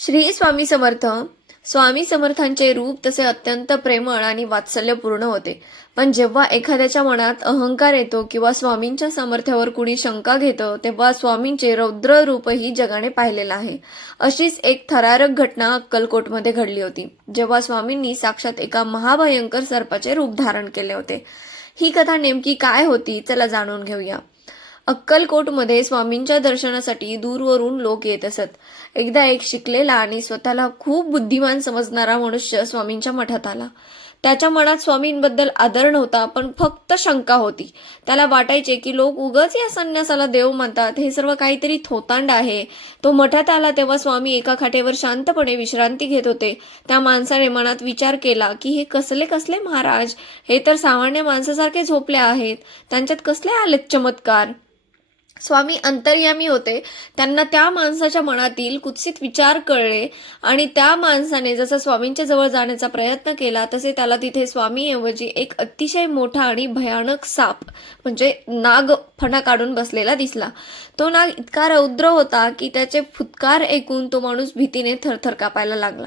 श्री स्वामी समर्थ. स्वामी समर्थांचे रूप तसे अत्यंत प्रेमळ आणि वात्सल्यपूर्ण होते. पण जेव्हा एखाद्याच्या मनात अहंकार येतो किंवा स्वामींच्या सामर्थ्यावर कुणी शंका घेतं, तेव्हा स्वामींचे रौद्र रूपही जगाने पाहिलेलं आहे. अशीच एक थरारक घटना अक्कलकोटमध्ये घडली होती, जेव्हा स्वामींनी साक्षात एका महाभयंकर सर्पाचे रूप धारण केले होते. ही कथा नेमकी काय होती, चला जाणून घेऊया. अक्कलकोटमध्ये स्वामींच्या दर्शनासाठी दूरवरून लोक येत असत. एकदा एक शिकलेला आणि स्वतःला खूप बुद्धिमान समजणारा मनुष्य स्वामींच्या मठात आला. त्याच्या मनात स्वामींबद्दल आदर नव्हता, पण फक्त शंका होती. त्याला वाटायचे की लोक उगाच या संन्यासाला देव मानतात, हे सर्व काहीतरी थोतांड आहे. तो मठात आला तेव्हा स्वामी एका खाटेवर शांतपणे विश्रांती घेत होते. त्या माणसाने मनात विचार केला की हे कसले कसले महाराज, हे तर सामान्य माणसासारखे झोपले आहेत, त्यांच्यात कसले आलेत चमत्कार. स्वामी अंतर्यामी होते. त्यांना त्या माणसाच्या मनातील कुत्सित विचार कळले आणि त्या माणसाने जसा स्वामींच्या जवळ जाण्याचा प्रयत्न केला तसे त्याला तिथे स्वामीऐवजी एक अतिशय मोठा आणि भयानक साप म्हणजे नाग फणा काढून बसलेला दिसला. तो नाग इतका रौद्र होता की त्याचे फुत्कार ऐकून तो माणूस भीतीने थरथर कापायला लागला.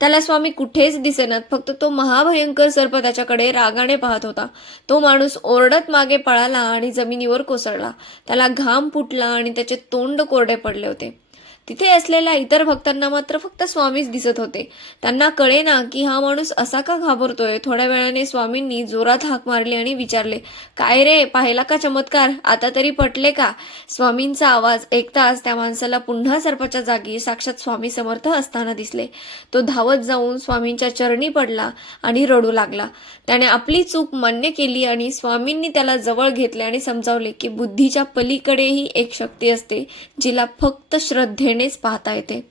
त्याला स्वामी कुठेच दिसेनात, फक्त तो महाभयंकर सर्प त्याच्याकडे रागाने पाहत होता. तो माणूस ओरडत मागे पळाला आणि जमिनीवर कोसळला. त्याला घाम फुटला आणि त्याचे तोंड कोरडे पडले होते. तिथे असलेल्या इतर भक्तांना मात्र फक्त स्वामीच दिसत होते. त्यांना कळेना की हा माणूस असा का घाबरतोय. थोड्या वेळाने स्वामींनी जोरात हाक मारली आणि विचारले, काय रे, पाहिला का चमत्कार, आता तरी पटले का. स्वामींचा आवाज ऐकताच त्या माणसाला पुन्हा सर्पाच्या जागी साक्षात स्वामी समर्थ असताना दिसले. तो धावत जाऊन स्वामींच्या चरणी पडला आणि रडू लागला. त्याने आपली चूक मान्य केली आणि स्वामींनी त्याला जवळ घेतले आणि समजावले की बुद्धीच्या पलीकडेही एक शक्ती असते, जिला फक्त श्रद्धेनेच पाहता येते.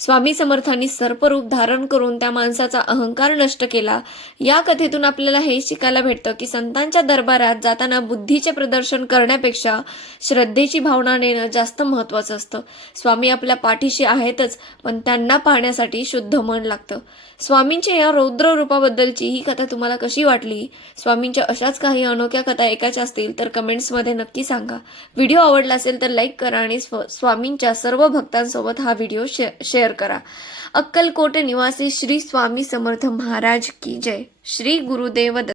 स्वामी समर्थांनी सर्परूप धारण करून त्या माणसाचा अहंकार नष्ट केला. या कथेतून आपल्याला हे शिकायला भेटतं की संतांच्या दरबारात जाताना बुद्धीचे प्रदर्शन करण्यापेक्षा श्रद्धेची भावना नेणं जास्त महत्वाचं असतं. स्वामी आपल्या पाठीशी आहेतच, पण त्यांना पाहण्यासाठी शुद्ध मन लागतं. स्वामींच्या या रौद्र रूपाबद्दलची ही कथा तुम्हाला कशी वाटली? स्वामींच्या अशाच काही अनोख्या कथा ऐकायच्या असतील तर कमेंट्समध्ये नक्की सांगा. व्हिडिओ आवडला असेल तर लाईक करा आणि स्वामींच्या सर्व भक्तांसोबत हा व्हिडिओ शेअर करा. अक्कलकोट निवासी श्री स्वामी समर्थ महाराज की जय. श्री गुरुदेव दत्त.